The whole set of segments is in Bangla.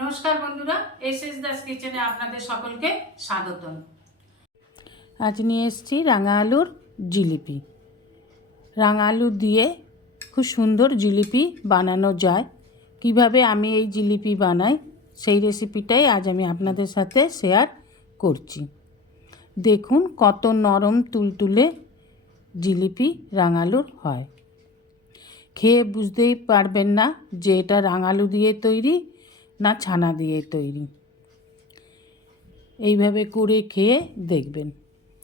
নমস্কার বন্ধুরা এস এস দাস কিচেনে আপনাদের সকলকে আজ নিয়ে এসেছি রাঙা আলুর জিলিপি। রাঙা আলু দিয়ে খুব সুন্দর জিলিপি বানানো যায়। কীভাবে আমি এই জিলিপি বানাই, সেই রেসিপিটাই আজ আমি আপনাদের সাথে শেয়ার করছি। দেখুন কত নরম তুলতুলে জিলিপি রাঙালুর হয়। খেয়ে বুঝতেই পারবেন না যে এটা রাঙালু দিয়ে তৈরি না ছানা দিয়ে তৈরি। এইভাবে করে খেয়ে দেখবেন।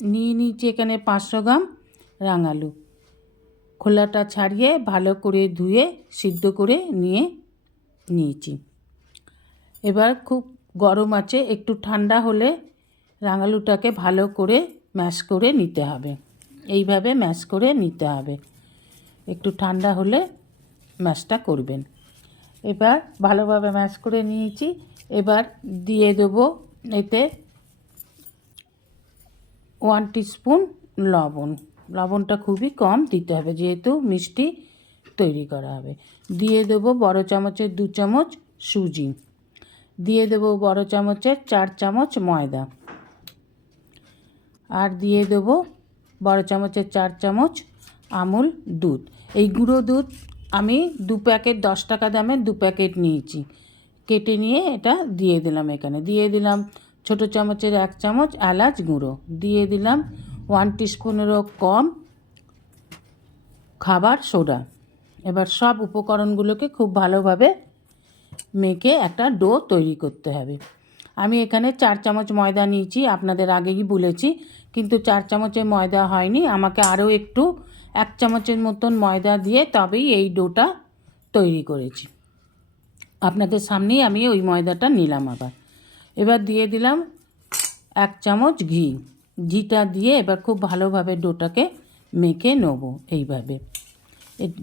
নিয়ে নিয়েছি এখানে পাঁচশো গ্রাম রাঙালু। খোলাটা ছাড়িয়ে ভালো করে ধুয়ে, সিদ্ধ করে নিয়ে নিয়েছি। এবার খুব গরম আছে, একটু ঠান্ডা হলে রাঙালুটাকে ভালো করে ম্যাশ করে নিতে হবে। এইভাবে ম্যাশ করে নিতে হবে। একটু ঠান্ডা হলে ম্যাশটা করবেন। এবার ভালোভাবে ম্যাশ করে নিয়েছি। এবার দিয়ে দেবো এতে ওয়ান স্পুন লবণ। লবণটা খুবই কম দিতে হবে, যেহেতু মিষ্টি তৈরি করা হবে। দিয়ে দেবো বড় চামচের দু চামচ সুজি। দিয়ে দেবো বড় চামচের চার চামচ ময়দা। আর দিয়ে দেবো বড় চামচের চার চামচ আমুল দুধ। এই গুঁড়ো দুধ আমি দু প্যাকেট দশ টাকা দামের দু প্যাকেট নিয়েছি। কেটে নিয়ে এটা দিয়ে দিলাম এখানে। দিয়ে দিলাম ছোট চামচের এক চামচ এলাচ গুঁড়ো। দিয়ে দিলাম ওয়ান টিস্পুনেরও কম খাবার সোডা। এবার সব উপকরণগুলোকে খুব ভালোভাবে মেখে একটা ডো তৈরি করতে হবে। আমি এখানে চার চামচ ময়দা নিয়েছি, আপনাদের আগেই বলেছি, কিন্তু চার চামচের ময়দা হয়নি। আমাকে আরও একটু এক চামচের মতন ময়দা দিয়ে তবেই এই ডোটা তৈরি করেছি। আপনাদের সামনেই আমি ওই ময়দাটা নিলাম আবার। এবার দিয়ে দিলাম এক চামচ ঘি। ঘিটা দিয়ে এবার খুব ভালোভাবে ডোটাকে মেখে নেব এইভাবে।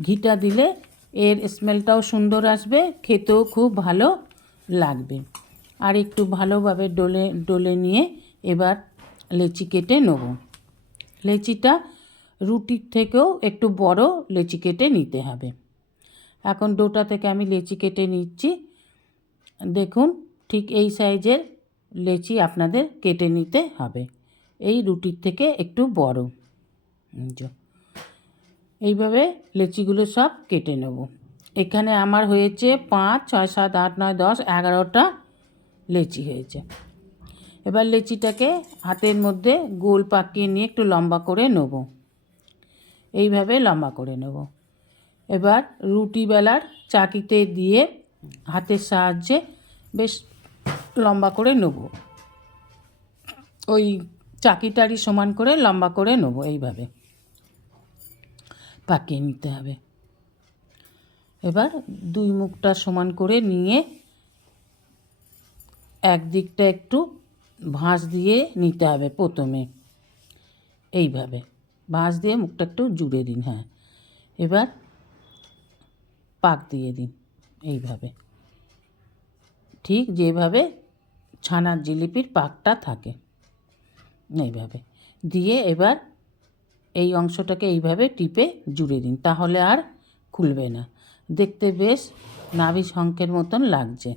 ঘিটা দিলে এর স্মেলটাও সুন্দর আসবে, খেতেও খুব ভালো লাগবে। আর একটু ভালোভাবে ডলে ডলে নিয়ে এবার লেচি কেটে নেব। লেচিটা রুটির থেকেও একটু বড় লেচি কেটে নিতে হবে। এখন ডোটা থেকে আমি লেচি কেটে নিচ্ছি। দেখুন, ঠিক এই সাইজের লেচি আপনাদের কেটে নিতে হবে। এই রুটির থেকে একটু বড়। এইভাবে লেচিগুলো সব কেটে নেব। এখানে আমার হয়েছে পাঁচ, ছয়, সাত, আট, নয়, দশ, এগারোটা লেচি হয়েছে। এবার লেচিটাকে হাতের মধ্যে গোল পাকিয়ে নিয়ে একটু লম্বা করে নেব। এইভাবে লম্বা করে নেব। এবার রুটি বেলার চাকিতে দিয়ে হাতের সাহায্যে বেশ লম্বা করে নেব। ওই চাকিটারি সমান করে লম্বা করে নেব এইভাবে। পাকিয়ে নিতে হবে। এবার দুই মুখটা সমান করে নিয়ে একদিকটা একটু ভাঁজ দিয়ে নিতে হবে প্রথমে। এইভাবে। ভাঁজ দিয়ে মুখটা একটু জুড়ে দিন হ্যাঁ। এবার পাক দিয়ে দিন এইভাবে। ঠিক যেভাবে ছানার জিলিপির পাকটা থাকে, এইভাবে। দিয়ে এবার এই অংশটাকে এইভাবে টিপে জুড়ে দিন, তাহলে আর খুলবে না। দেখতে বেশ নাভি শঙ্খের মতন লাগছে।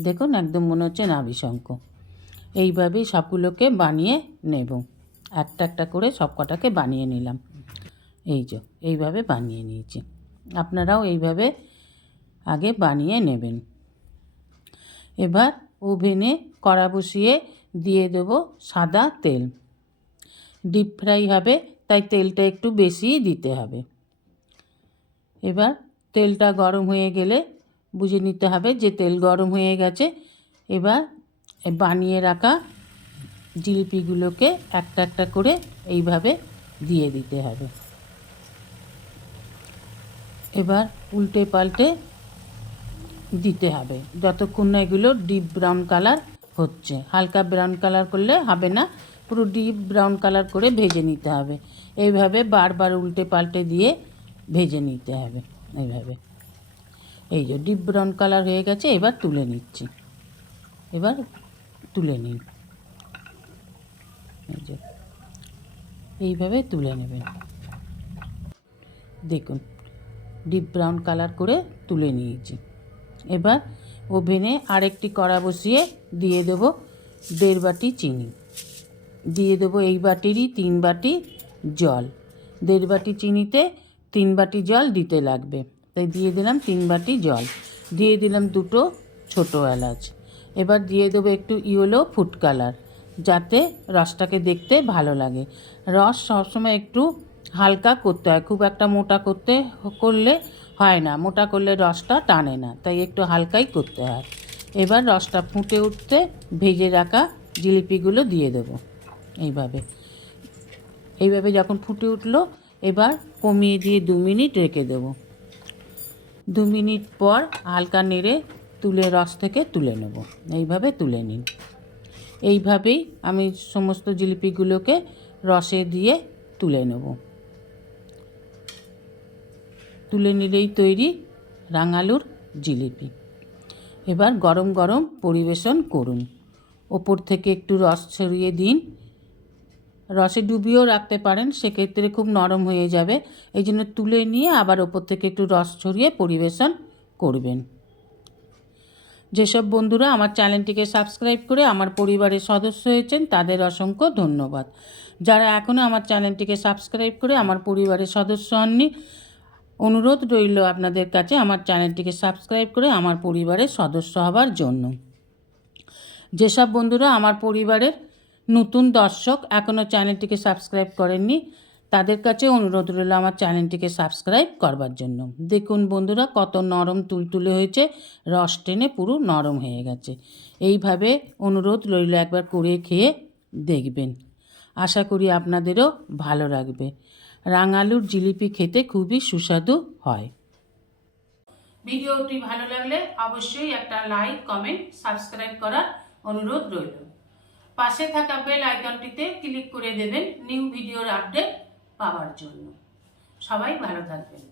দেখুন, একদম মনে হচ্ছে নাভি শঙ্খ। এইভাবেই সবগুলোকে বানিয়ে নেব। একটা একটা করে সব কটাকে বানিয়ে নিলাম। এই যে, এইভাবে বানিয়ে নিয়েছি। আপনারাও এইভাবে আগে বানিয়ে নেবেন। এবার ওভেনে কড়া বসিয়ে দিয়ে দেবো সাদা তেল। ডিপ ফ্রাই হবে, তাই তেলটা একটু বেশিই দিতে হবে। এবার তেলটা গরম হয়ে গেলে বুঝে নিতে হবে যে তেল গরম হয়ে গেছে। এবার বানিয়ে রাখা জিলিপিগুলোকে একটা একটা করে এইভাবে দিয়ে দিতে হবে। এবার উল্টে পাল্টে দিতে হবে। যতক্ষণ না এগুলো ডিপ ব্রাউন কালার হচ্ছে। হালকা ব্রাউন কালার করলে হবে না। পুরো ডিপ ব্রাউন কালার করে ভেজে নিতে হবে। এইভাবে বারবার উল্টে পাল্টে দিয়ে ভেজে নিতে হবে। এইভাবে। এই যে ডিপ ব্রাউন কালার হয়ে গেছে, এবার তুলে নিচ্ছি। এবার তুলে নিন এই যে, এইভাবে তুলে নেবেন। দেখুন ডিপ ব্রাউন কালার করে তুলে নিয়েছি। এবার ওভেনে আরেকটি কড়া বসিয়ে দিয়ে দেবো দেড় বাটি চিনি। দিয়ে দেবো এই বাটিরই তিন বাটি জল। দেড় বাটি চিনিতে তিন বাটি জল দিতে লাগবে। তাই দিয়ে দিলাম তিন বাটি জল। দিয়ে দিলাম দুটো ছোটো এলাচ। এবার দিয়ে দেবো একটু ইয়েলো ফুড কালার যাতে রসটাকে দেখতে ভালো লাগে। রস সবসময় একটু হালকা করতে হয়। খুব একটা মোটা করতে করলে হয় না। মোটা করলে রসটা টানে না, তাই একটু হালকাই করতে হয়। এবার রসটা ফুটে উঠতে ভেজে রাখা জিলিপিগুলো দিয়ে দেবো এইভাবে। এইভাবে যখন ফুটে উঠল, এবার কমিয়ে দিয়ে দু মিনিট রেখে দেবো। দু মিনিট পর হালকা নেড়ে তুলে রস থেকে তুলে নেব। এইভাবে তুলে নিন। এইভাবেই আমি সমস্ত জিলিপিগুলোকে রসে দিয়ে তুলে নেব। তুলে নিলেই তৈরি রাঙালুর জিলিপি। এবার গরম গরম পরিবেশন করুন। ওপর থেকে একটু রস ছড়িয়ে দিন। রসে ডুবিয়েও রাখতে পারেন, সেক্ষেত্রে খুব নরম হয়ে যাবে। এই জন্য তুলে নিয়ে আবার ওপর থেকে একটু রস ছড়িয়ে পরিবেশন করবেন। যেসব বন্ধুরা আমার চ্যানেলটিকে সাবস্ক্রাইব করে আমার পরিবারের সদস্য হয়েছেন, তাদের অসংখ্য ধন্যবাদ। যারা এখনও আমার চ্যানেলটিকে সাবস্ক্রাইব করে আমার পরিবারের সদস্য হননি, অনুরোধ রইল আপনাদের কাছে আমার চ্যানেলটিকে সাবস্ক্রাইব করে আমার পরিবারের সদস্য হবার জন্য। যেসব বন্ধুরা আমার পরিবারের নতুন দর্শক এখনও চ্যানেলটিকে সাবস্ক্রাইব করেননি তাদের কাছে অনুরোধ রইল আমার চ্যানেলটিকে সাবস্ক্রাইব করবার জন্য। দেখুন বন্ধুরা, কত নরম তুলতুলে হয়েছে, রস টেনে পুরো নরম হয়ে গেছে। এইভাবে অনুরোধ রইল একবার করে খেয়ে দেখবেন। আশা করি আপনাদেরও ভালো লাগবে। রাঙালুর জিলিপি খেতে খুবই সুস্বাদু হয়। ভিডিওটি ভালো লাগলে অবশ্যই একটা লাইক, কমেন্ট, সাবস্ক্রাইব করার অনুরোধ রইল। পাশে থাকা বেল আইকনটিতে ক্লিক করে দেবেন নিউ ভিডিওর আপডেট। পাওয়ার জন্য। সবাই ভালো থাকবেন।